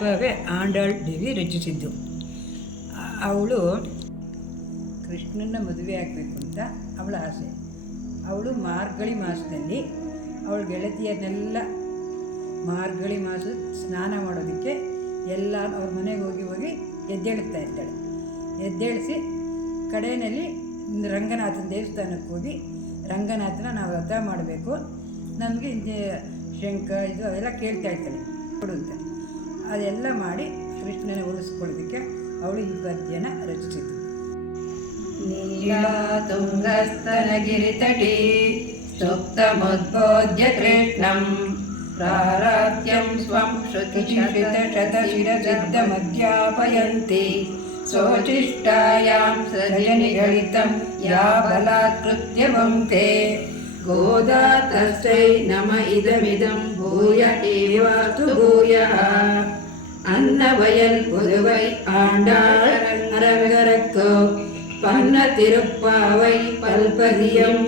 ಪುಷ್ಪವೇ ಆಂಡಾಳ್ ದೇವಿ ರಚಿಸಿದ್ದು. ಅವಳು ಕೃಷ್ಣನ ಮದುವೆ ಆಗಬೇಕು ಅಂತ ಅವಳ ಆಸೆ. ಅವಳು ಮಾರ್ಗಳಿ ಮಾಸದಲ್ಲಿ ಅವಳ ಗೆಳತಿಯರನ್ನೆಲ್ಲ ಮಾರ್ಗಳಿ ಮಾಸ ಸ್ನಾನ ಮಾಡೋದಕ್ಕೆ ಎಲ್ಲ ಅವ್ರ ಮನೆಗೆ ಹೋಗಿ ಎದ್ದೇಳ್ತಾ ಇರ್ತಾಳೆ. ಎದ್ದೇಳಿಸಿ ಕಡೆಯಲ್ಲಿ ರಂಗನಾಥನ ದೇವಸ್ಥಾನಕ್ಕೆ ಹೋಗಿ ರಂಗನಾಥನ ನಾವು ವ್ರತ ಮಾಡಬೇಕು, ನಮಗೆ ಶಂಖ ಇದು ಅವೆಲ್ಲ ಕೇಳ್ತಾ ಇರ್ತಾಳೆ ಕೊಡು ಅಂತ. ಅದೆಲ್ಲ ಮಾಡಿ ಕೃಷ್ಣನ ಉಳಿಸ್ಕೊಳ್ಳೋದಕ್ಕೆ ಅವಳು ಈ ಪದ್ಯನ ರಚಿಸಿದ್ದು. ನೀಲಾ ತುಂಗಸ್ತನಗಿರಿತಟಿ ಸುಪ್ತಮುದ್ಬೋಧ್ಯ ಕೃಷ್ಣಂ ಪ್ರಾರಾತ್ಯಂ ಸ್ವಂ ಶ್ರುತಿಶತಶತಶಿರಸಿದ್ಧಮಧ್ಯಾಪಯಂತಿ ಸೋಚಿಷ್ಟಾಯಾಂ ಸೃಜನಿಗಳಿತಂ ಯಾ ಬಲಾತ್ಕೃತ್ಯ ಭುಂಕ್ತೆ ಗೋದಾ ತಸ್ಯೈ ನಮ ಇದಮಿದಂ ಭೂಯ ಏವಾಸ್ತು ಭೂಯಃ அன்னவயல் புதுவை ஆண்டாள் அரங்கரக்கு பன்ன திருப்பாவை பல்பதியம்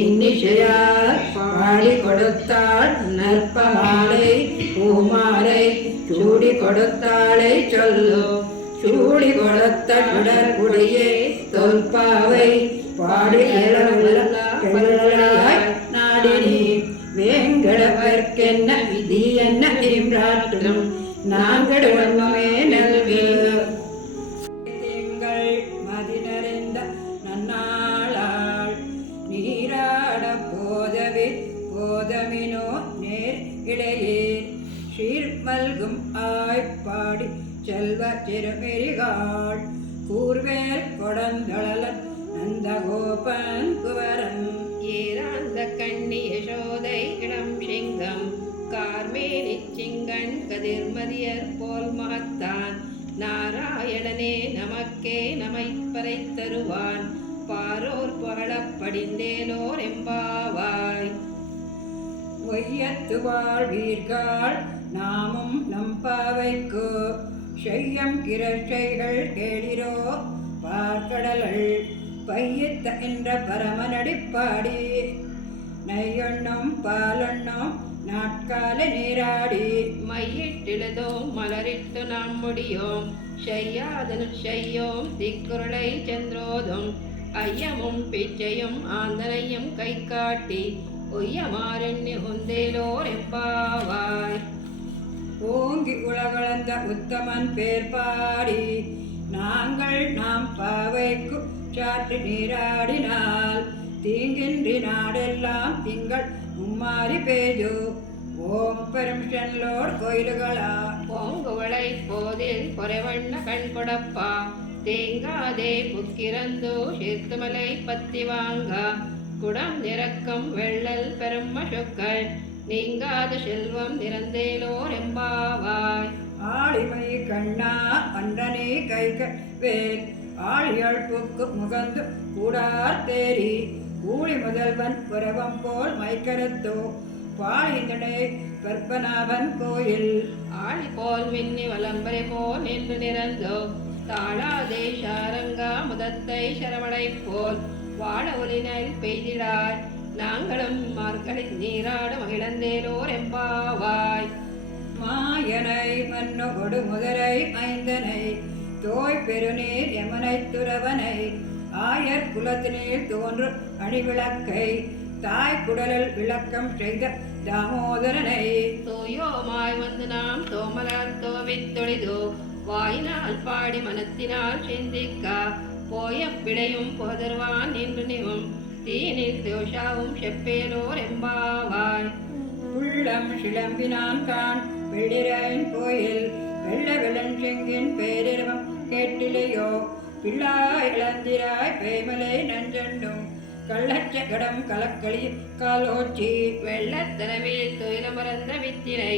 இன்னிசையார் பாடி கொடுத்தாள் நற்பமாலை பூமாலை சூடி கொடுத்தாளை சொல்லு சூடி கொடுத்த சுடற்குடியே தொல்பாவை பாடி நாடினி வேங்கடவர்க்கென்ன விதி என்ன தீம்ராட்டும் நாங்கள் ஒன்றுமே நல்கு திங்கள் மதினறிந்த நன்னாளாள் நீராட போதவே போதமினோ நேர் இடையேர் சீர்மல்கும் ஆய்ப்பாடி செல்வ திருமெரிகாள் கூர்வேல் கொடந்தளலன் நந்தகோபன் குவரன் ஏராந்த கண்ணி யசோதை இளம் சிங்கம் கார்மேனி சிங்கன் கதிர்மதியர் போல் மகத்தான் நாராயணனே நமக்கே நமைப்பறை தருவான் பாரோர் புகழப் படிந்தேனோர் எம்பாவாய். ஒய்யத்து வாழ்வீர்கள் நாமும் நம்பாவைக்கு செய்யம் கிரட்சைகள் கேளிரோ பார்க்கடல்கள் பையத்த என்ற பரமனடிப்பாடி நெய்யொன்னும் பாலொன்னும் நாட்கால நீராடி மையிட்டிழுதோம் மலரிட்டு நாம் முடியோம் செய்யாதனு செய்யோம் திக்குறளை சென்றோதும் ஐயமும் பிச்சையும் ஆந்தனையும் கை காட்டி ஒய்யமாறெண்ணி உந்தேலோர் எம்பாவாய். ஓங்கி உலகளந்த உத்தமன் பேர் பாடி நாங்கள் நாம் பாவைக்கு சாற்றி நீராடினால் தீங்கின்றி நாடெல்லாம் திங்கள் மும்மாறி பேஜு ஓம் பெரும்ஷன்லோர் கோயிலுகளா பூங்குவளை போதில் பொறைவண்ண கண் கொடப்பா தேங்காதே புக்கிரந்து சேர்த்துமலை பத்தி வாங்க குடம் நிறக்கம் வெள்ளல் பெரும் மசுக்கள் நீங்காத செல்வம் நிறந்தேலோர் எம்பாவாய். ஆளிமை கண்ணா அண்டனே கைவேல் ஆழியழ்ப்புக்கு முகந்து கூடார் தேரி ஊழி முதல்வன் புறவம் போல் மைக்கரத்தோ பாழிந்தனை பற்பனாவன் கோயில் ஆழி போல் மின்னி வலம்பரை போல் நின்று நிறந்தோ தாழாதே சாரங்கா முதத்தை சரவணை போல் வாழ ஒலினில் பெய்திடாய் நாங்களும் மார்கழி நீராட மகிழந்தேலோர் எம்பாவாய். மாயனை மன்னொடு முதரை ஐந்தனை தோய் பெருநீர் யமனை துறவனை ஆயர் குலத்தினில் தோன்றும் அணிவிளக்கை தாய் குடலில் விளக்கம் செய்த தாமோதரனை தோயோமாய் வந்து நாம் தோமலால் தோவித்தொழிதோ வாயினால் பாடி மனத்தினால் சிந்திக்க போய பிழையும் போதர்வான் என்று நிவும் தீனில் தோஷாவும் செப்பேலோர் எம்பாவாய். உள்ளம் சிலம்பினான் கான் வெள்ளிராயன் கோயில் வெள்ள வெள்ளஞ்செங்கின் பேரிரவம் கேட்டிலையோ பிள்ளாய் இளந்திராய் பேமலை நஞ்சண்டும் கள்ளச்சகடம் கலக்களி காலோச்சி வெள்ளத்தனவில் துயில மறந்த வித்தினை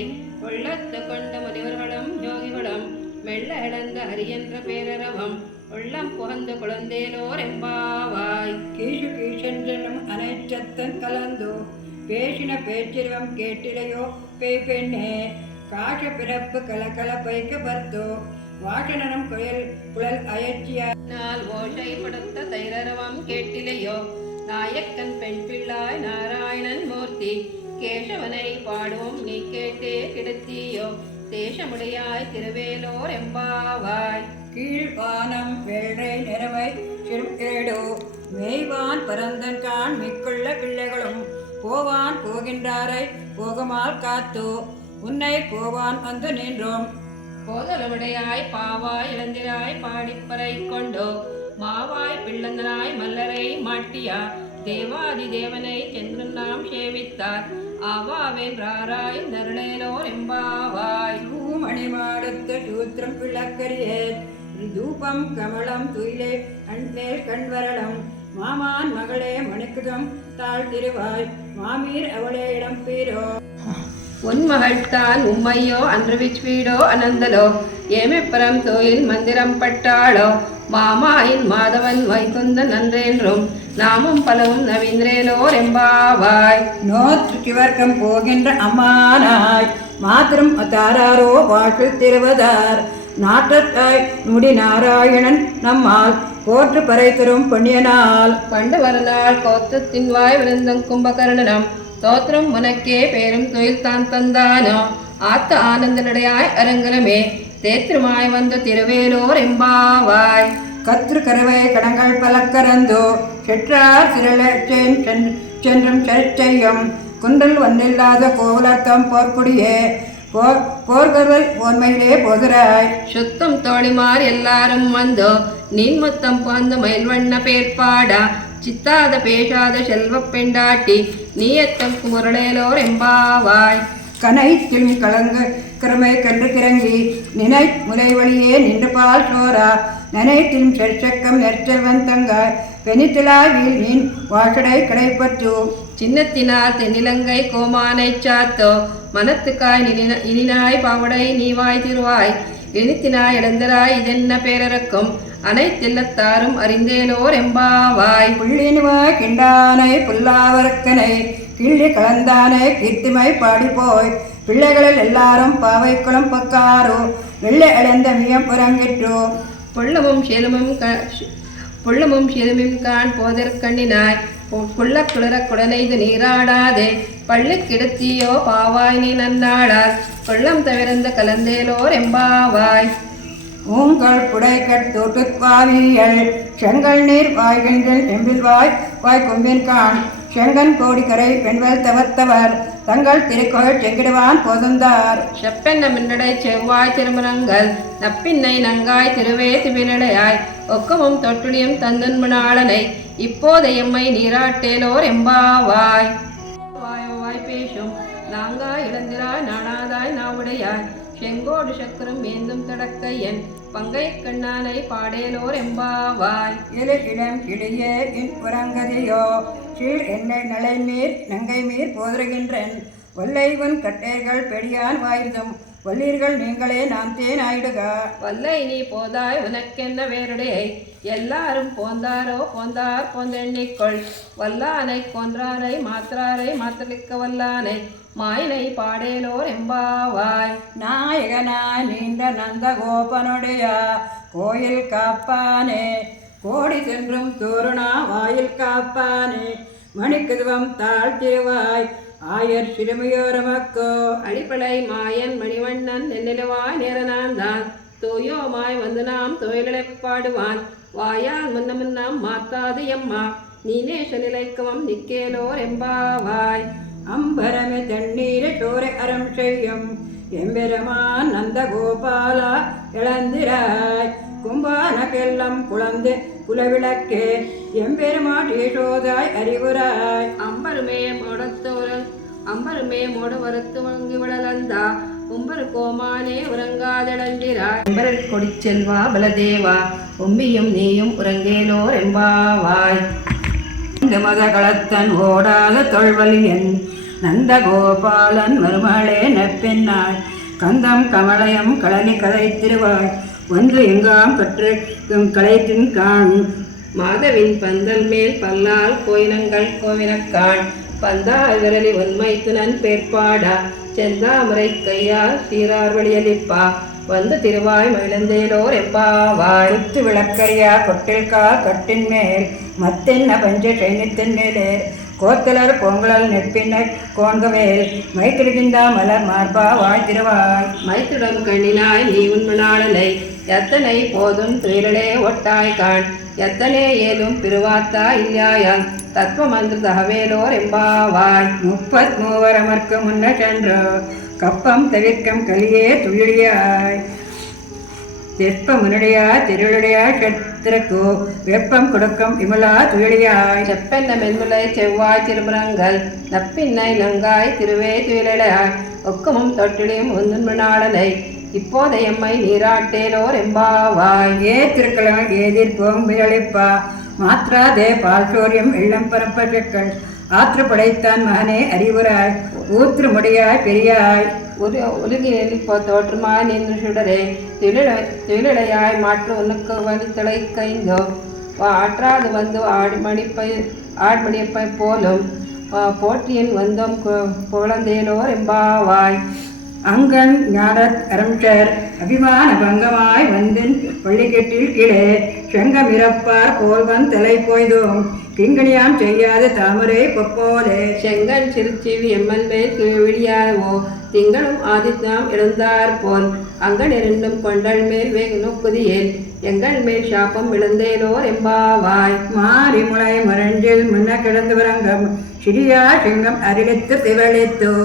உள்ளத்து கொண்ட முனிவர்களும் யோகிகளும் மெல்ல இழந்த ஹரியன்ற பேரரவம் உள்ளம் புகந்து குழந்தேலோர் எம்பாவாய். கீசு கீசென்றனும் அனைச்சத்தன் கலந்தோ பேசின பேச்சிரவம் கேட்டிலையோ பேய் பெண்ணே காச பிறப்பு கலகல பைக்க பர்த்தோ வாசனனும் குழல் அயற்சியால் ஓசைப்படுத்த தைரரவம் கேட்டிலையோ நாயக்கன் பெண் பிள்ளாய் நாராயணன் மூர்த்தி கேசவனை பாடுவோம் நீ கேட்டே கிடத்தியோ தேசமுடையாய் திருவேலோர் எம்பாவாய். கீழ்வானம் வெள்ளை நிறமை சிறுகேடோ மேய்வான் பரந்தன் கான் மிக்குள்ள பிள்ளைகளும் போவான் போகின்றாரை போகமால் காத்தோ உன்னை போவான் வந்து நின்றோம். போதலமுடையாய் பாவாய் இளந்திராய் பாடிப்பறை கொண்டோ மாவாய் பிள்ளந்தனாய் மல்லரை மாட்டியா தேவாதி தேவனை சென்று நாம் சேவித்தார் ஆவாவென்றாராய் நருளேலோர் எம்பாவாய். மணிமாடத்து சூத்திரம் பிள்ளக்கரியே தூபம் கமலம் துயிலே கண்மேல் கண்வரடம் மாமான் மகளே மணிக்குதம் தாழ் திருவாய் மாமீர் அவளே இடம் பீரோ. உன் மகள்தான் உம்மையோ அன்று விச்வீடோ அனந்தலோ ஏமெப்பரம் தோயில் மந்திரம் பட்டாளோ மாமாயின் மாதவன் வைகுந்த நன்றேன்றும் நாமும் பலவும் நவீந்திரேலோர் எம்பாவாய். நோற்று சிவர்க்கம் போகின்ற அம்மானாய் மாத்திரம் தாராரோ வாழ்த்து திருவதார் நாட்டத்தாய் முடி நாராயணன் நம்மால் போற்று பறை தரும் புண்ணியனால் பண்டு வரநாள் கோத்தத்தின் வாய் விருந்தம் கும்பகர்ணனம் தோத்திரம் உனக்கே பேரும் தொழில் தான் தந்தானோ ஆத்த ஆனந்தனடையாய் அரங்கலமே தேத்திரமாய் வந்த திருவேலோர் எம்பாவாய். கத்திரு கருவை கடங்கள் பலக்கரந்தோ செற்றார் சிறலச்சேன் சென்றும் செற்றையும் குன்றல் வந்தில்லாத கோவலர்த்தம் போர்க்குடியே போர்கருவல் போர்மையிலே போகிறாய். சுத்தம் தோழிமார் எல்லாரும் வந்தோ நீன் முத்தம் போந்த மயில்வண்ண பேர்பாடா சித்தாத பேசாத செல்வ பெண்டாட்டி நீயத்தம் முரளேலோர் எம்பாவாய். கனைத்தில் கலங்கு கிரமை கன்று கிறங்கி நினை முலை வழியே நின்று பால் சோரா நனைத்திலும் செற்சக்கம் நெற்செல்வன் தங்காய் பெனித்திலாய் வீழ் நீன் வாசடை கடைப்பற்று சின்னத்தினார் தென்னிலங்கை கோமானை சாத்தோ மனத்துக்காய் இனினாய் பாவடை நீவாய் திருவாய் இனித்தினாய் இழந்தராய் இதென்ன பேரறக்கும் அனைத்தில்லத்தாரும் அறிந்தேலோர் எம்பாவாய். புள்ளினுவாய் கிண்டானை புல்லாவரக்கனை கிள்ளி கலந்தானே கீர்த்திமை பாடிப்போய் பிள்ளைகளில் எல்லாரும் பாவை குளம் பக்காரோ வெள்ளை அடைந்த மியம் புறங்கிற்றோ. புள்ளமும் சிறுமியும் கான் போதற்கண்ணினாய் புள்ள குளர குடனைது நீராடாதே பள்ளி கிடத்தியோ பாவாய் நீ நன்னாடார் கொள்ளம் தவிர்ந்த கலந்தேலோர் எம்பாவாய். உங்கள் புடைக்கட் தோட்டுத்வாவியல் செங்கல் நீர் வாய்கின்றல் எம்பில் வாய் கொம்பின் கான் செங்கன் கோடிக்கரை பெண்கள் தவத்தவர் தங்கள் திருக்கோள் செங்கிடுவான் போதுந்தார். செப்பென்ன மின்னடை செவ்வாய் திருமணங்கள் நப்பின்னை நங்காய் திருவே திவினடையாய் ஒக்கமும் தொட்டுளியும் தந்தன்மணாளனை இப்போது எம்மை நீராட்டேலோர் எம்பாவாய். வாய் பேசும் நாங்காய் இளந்திராய் நாணாதாய் நாவுடையாய் செங்கோடு சக்கரம் ஏந்தும் தடக்கையன் பங்கை கண்ணானை பாடேலோர் எம்பாவாய். இடம் கிளியே என் புறங்கதையோ சீழ் எண்ணெய் நலை நீர் நங்கை மீர் போதுகின்றன் வல்லைவன் கட்டேர்கள் பெடியான் வாயுதும் வல்லீர்கள் நீங்களே நாம் தேன் ஆயிடுக. வல்லை நீ போதாய் உனக்கென்ன வேறுடையை எல்லாரும் போந்தாரோ போந்தார் போந்தெண்ணிக்கொள் வல்லானை கொன்றாரை மாத்திரலிக்க வல்லானை மாயினை பாடேலோர் எம்பாவாய். நாயகனாய் நீண்ட நந்த கோபனுடைய கோயில் காப்பானே கோடி சென்றும் தோரணா வாயில் காப்பானே மணிக்குதுவம் தாழ்த்திருவாய் ஆயர் சிறுமியோரமக்கோ அடிப்படை மாயன் மணிவண்ணன் நென்னிலவாய் நேரனான் தான் தூயோமாய் வந்து நாம் தொழிலை பாடுவான் வாயால் முன்னம் மாத்தாது எம்மா நீனேஷ நிலைக்கவம் நிக்கேலோர் எம்பாவாய். அம்பரமே தண்ணீரை சோரை அறம் செய்யும் எம்பெருமான் நந்த கோபாலா இளந்திராய் கும்பானகெல்லாம் குழந்தை குலவிளக்கே எம்பெருமான் யசோதாய் அறிவுராய். அம்பருமே மோடு வரத்து வங்கி விடலந்தா உம்பர் கோமானே உறங்காதடந்திராய் அம்பரல் கொடி செல்வா பலதேவா உம்பியும் நீயும் உறங்கேலோர் எம்பாவாய். இந்த மதகளத்தன் ஓடாத தொல்வலியன் நந்த கோபாலன் மருமகளே நப்பெண்ணாய் கந்தம் கமலயம் கழனி கதை திருவாய் வந்து எங்காம் கற்று கலைத்தின் காண் மாதவின் பந்தல் மேல் பல்லால் கோயினங்கள் கோவினக்கான் பந்தா விரலி உண்மைத்துனன் பேர்பாடா செந்தாமரை கையால் சீரார் வழியளிப்பா வந்து திருவாய் மகிழ்ந்தேலோர் எம்பாவாய். குத்து விளக்கரியா கொட்டில் கால் கட்டின் மேல் மத்தென்ன பஞ்ச சைன்யத்தின் மேலே கோத்தலர் பொங்கலல் நெற்பின்னை கோன்கவேல் மைத்திருக்கின்ற மலர் மார்பா வாழ்த்திருவாய். மைத்துடம் கண்ணினாய் நீ உண்மனாளனை எத்தனை போதும் துயிலே ஒட்டாய் காண் எத்தனை ஏலும் பிரிவாத்தா இல்லையாயால் தத்துவ மந்திர தகவேலோர் எம்பாவாய். 33 அமர்க்கு முன்ன சென்று கப்பம் தவிர்க்கம் கலியே துயிலியாய் தெப்ப முனடியா திருளியாய் சத்திரக்கு வெப்பம் கொடுக்கும் இமலா துயிலியாய். செப்பென்ன மென்முலை செவ்வாய் திருமரங்கள் நப்பின்னை லங்காய் திருவே துயிலாய் ஒக்கமும் தொட்டிலியும் உண்மனாளனை இப்போதை எம்மை நீராட்டேலோர் எம்பாவாய். ஏ திருக்கலாம் ஏதிர்ப்போம் விரளிப்பா மாத்ராதே பால்சோரியம் எள்ளம் பரப்பற்கள் ஆற்று படைத்தான் மகனே அறிவுராய் ஊற்று முடியாய் பெரியாய். உலகில் இப்போ தோற்றுமாய் நின்று சுடரே துயிலையாய் மாற்று உனக்கு வலித்தலை கைந்தோ ஆற்றாது வந்து ஆட்மணிப்பை போலும் போற்றியின் வந்தோம் குழந்தேலோர் எம்பாவாய். அங்கன் ஞானத் அரம்சர் அபிமான பங்கமாய் வந்தின் பள்ளிக்கெட்டில் கீழே செங்கமிரப்பார் போல்வன் தலை போய்தோம் கிங்கணியாம் செய்யாத தாமரை பொப்போலே. செங்கன் சிறுச்சிவி எம்மன் மேல் விழியாவோ திங்களும் ஆதித்யாம் இழந்தார் போல் அங்கன் இரண்டும் கொண்டல் மேல் வேக நோக்குதியேல் எங்கள் மேல் சாப்பம் இழந்தேலோர் எம்பாவாய். மாரிமுளை மரஞ்சில் முன்ன கிடந்து வரங்கம் சிறியா சிங்கம் அருளித்து திவளித்தோ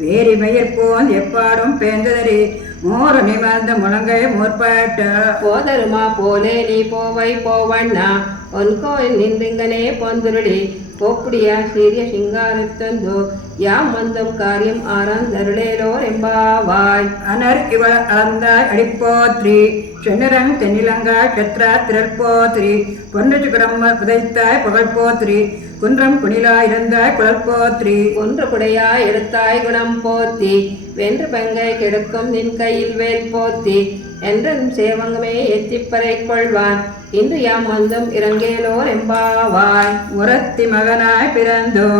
வேரி மயிர்போன் எப்பாடும் பேந்ததறி மோரு நிமர்ந்த முழங்கை முற்பட்ட. போதருமா போலே நீ போவை போவண்ணா உன் கோயில் நின்றிங்கனே பொந்துருளி போப்புடியா சீரிய சிங்காரத்தந்தோ யாம் வந்தம் காரியம் ஆராந்தருளேலோர் எம்பாவாய். அனர் இவள் அளந்தாய் அடிப்போத்ரி சென்னரங் தென்னிலங்கா சத்ரா திரற்போத்ரி பொன்று குடம்ப புதைத்தாய் புகழ்போத்ரி குன்றம் குணிலா இருந்தாய் குழற்போத்ரி ஒன்று குடையாய் எடுத்தாய் குணம் போத்தி வென்று பங்கை கெடுக்கும் நின் கையில் வேல் போத்தி என்றும் சேவங்கமே எத்திப்பறை கொள்வான் இன்று யாம் வந்தும் இறங்கேலோர் எம்பாவாய். உரத்தி மகனாய் பிறந்தோ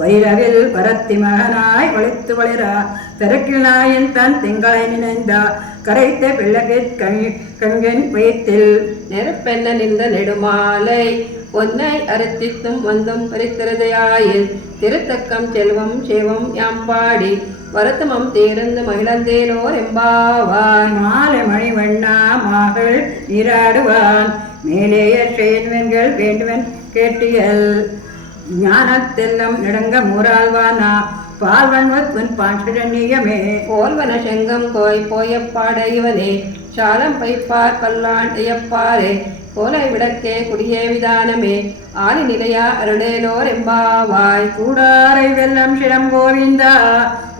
வைரவில் வரத்தி மகனாய் ஒளித்து வளிரா திறக்கில் நாயின் தன் திங்களை நினைந்தா கரைத்த பிள்ளகை கண்கன் வயிற்றில் நெருப்பென்ன நின்ற நெடுமாலை ஒன்னை அறுத்தித்தும் வந்தும் பரித்திரதையாயில் திருத்தக்கம் செல்வம் சேவம் யாம்பாடி வருத்தமம் தேர்ந்து மகிழந்தேலோர் எம்பாவாய். மாலை மணி வண்ணா மகள் நீராடுவான் மேலேய செய்வன்கள் வேண்டுவன் கேட்டியல் ஞானத்தெல்லம் நெடுங்க மூராழ்வானா பால்வன்வன் பாண்டியமே. போல்வன செங்கம் கோய் போயப்பாட இவனே சாலம் பைப்பார் பல்லாண்டையப்பாரே கோலை விளக்கே குடியே விதானமே ஆதி நிலையா அருளேலோர் எம்பாவாய். கூடாரை வெல்லம் சிரம் கோவிந்தா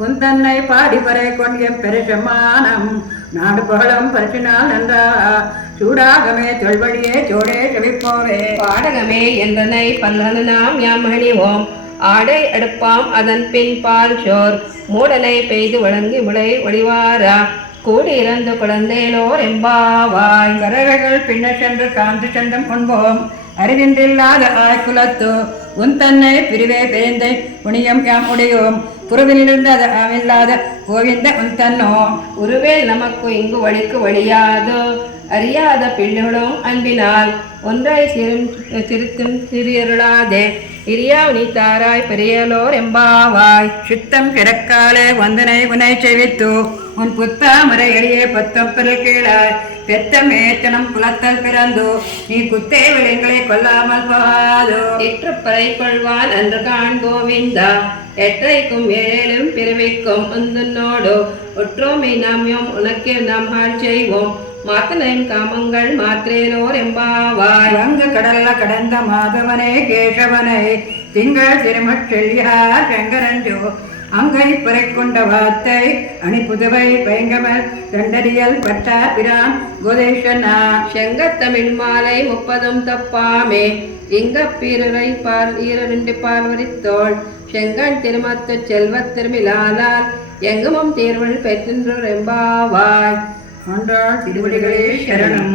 உன் தன்னை பாடிப்பறை கொண்டிய பெருசமானம் நாடு புகழும் பரிசினால் நன்றா சூடாகமே தொல்வழியே சோடே செவிப்போவே. பாடகமே என்றனை பல்லன நாம் யாம் அணிவோம் ஆடை அடுப்பாம் அதன் பின் பால் சோர் மூடலை பெய்து வழங்கி முளை ஒளிவாரா கூடி இறந்து குழந்தேலோர் எம்பாவாய். கரவைகள் பின்ன சென்று காந்து சென்றும் உண்போம் அறிவின்றில்லாத ஆய்குலத்து உன் தன்னை பிரிவே பிரிந்தை புனியம் யாம் உடையோம் புறவிலிருந்து அது ஆமில்லாத கோவிந்த உன் தன்னோ. உருவேல் நமக்கு இங்கு வழிக்கு வழியாது அறியாத பிள்ளைகளும் அன்பினால் ஒன்றை திருத்தும் சிறியருளாதே இரியாவ் நீ தாராய் பெரியலோர் எம்பாவாய். சித்தம் கிடக்காலே வந்தனை உனை செவித்து உன் புத்தாமரை எளியே பத்தொப்பல் கீழாய் பெத்த மேத்தனம் புலத்தல் பிறந்து நீ குத்தே விளைங்களை கொல்லாமல் போகாதோ. இற்றுப்பறை கொள்வான் அன்று காண் கோவிந்தா எற்றைக்கும் ஏழேலும் பிறவிக்கும் உந்தனோடு ஒற்றோமை நாமியம் உனக்கே நாம் ஆள் செய்வோம் மாத்தனையும் காமங்கள் மாத்திரேலோர் எம்பாவாய். வங்க கடல்ல கடந்த மாதவனே கேசவனை திங்கள் திருமட் செல்லியார் செங்கரஞ்சோ அங்கை புரை கொண்ட வார்த்தை அணி புதுவை பயங்கமல் தண்டரியல் பட்டா பிரான் கோதேஷனா. செங்கத்தமிழ் மாலை 30 தப்பாமே இங்க பீரரை பால் ஈரண்டு பார்வரித்தோள் செங்கன் திருமத்து செல்வத் திருமிலாலால் எங்குமும் தேர்வள் பெற்றென்றோர் எம்பாவாய். ஆண்டாள் திருவடிகளே சரணம்.